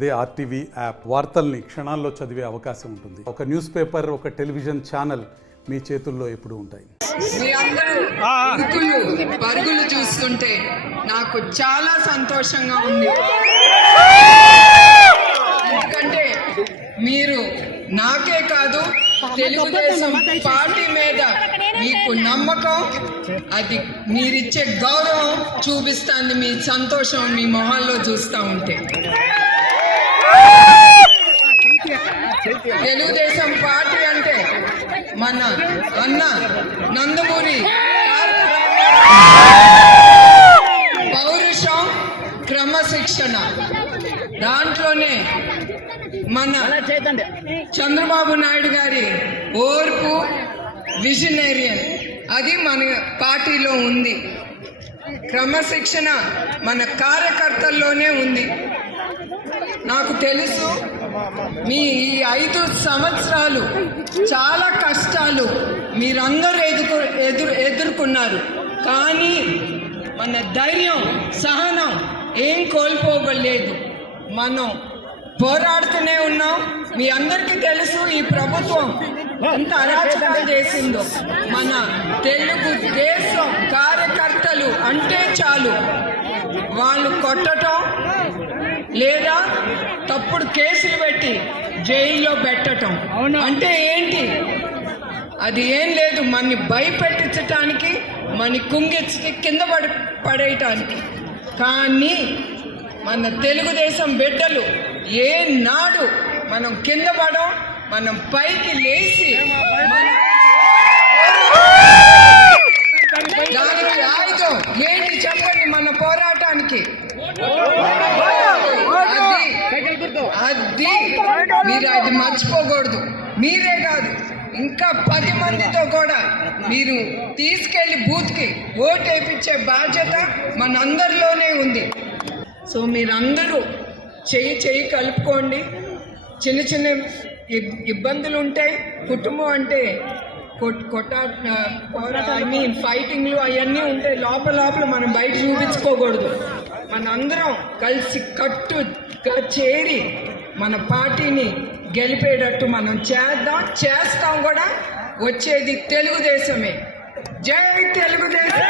అదే RTV app వార్తల్ని క్షణాల్లో చదివే అవకాశం ఉంటుంది. ఒక న్యూస్ పేపర్, ఒక టెలివిజన్ ఛానల్ మీ చేతుల్లో ఎప్పుడూ ఉంటాయి. మీ అందరూ పరుగులు చూస్తుంటే నాకు చాలా సంతోషంగా ఉంది. ఎందుకంటే మీరు నాకే కాదు, తెలుగుదేశం పార్టీ మీద మీకు నమ్మకం, అది మీరిచ్చే గౌరవం చూపిస్తుంది. మీ సంతోషం మీ మొహాల్లో చూస్తూ ఉంటే తెలుగుదేశం పార్టీ అంటే మన అన్న నందమూరి పౌరుషం, క్రమశిక్షణ, దాంట్లోనే మన చంద్రబాబు నాయుడు గారి ఓర్పు, విజనరియన్, అది మన పార్టీలో ఉంది. క్రమశిక్షణ మన కార్యకర్తల్లోనే ఉంది. నాకు తెలుసు మీ ఈ 5 సంవత్సరాలు చాలా కష్టాలు మీరందరూ ఎదుర్కొన్నారు. కానీ మన ధైర్యం, సహనం ఏం కోల్పోగలేదు. మనం పోరాడుతూనే ఉన్నాం. మీ అందరికీ తెలుసు ఈ ప్రభుత్వం ఎంత అరాచకాలు చేసిందో. మన తెలుగు దేశం కార్యకర్తలు అంటే చాలు, వాళ్ళు కొట్టడం లేదా తప్పుడు కేసులు పెట్టి జైల్లో పెట్టడం అంటే ఏంటి? అది ఏం లేదు, మనని భయపెట్టించటానికి, మన కుంగెచ్చి కింద పడేయటానికి. కానీ మన తెలుగుదేశం బిడ్డలు ఏనాడు మనం కింద పడం, మనం పైకి లేచి దానికి ఆయుధం ఏంటి చెప్పండి? మన పోరాటానికి అది మీరు అది మర్చిపోకూడదు. మీరే కాదు, ఇంకా 10 మందితో కూడా మీరు తీసుకెళ్లి బూత్కి ఓటు వేయించే బాధ్యత మనందరిలోనే ఉంది. సో మీరందరూ చెయ్యి కలుపుకోండి. చిన్న చిన్న ఇబ్బందులు ఉంటాయి. కుటుంబం అంటే ఫైటింగ్లు అవన్నీ ఉంటాయి. లోపల మనం బయట చూపించుకోకూడదు. మనందరం కలిసి కట్టుగా చేరి మన పార్టీని గెలిపేటట్టు మనం చేస్తాం కూడా. వచ్చేది తెలుగుదేశమే. జై తెలుగుదేశం.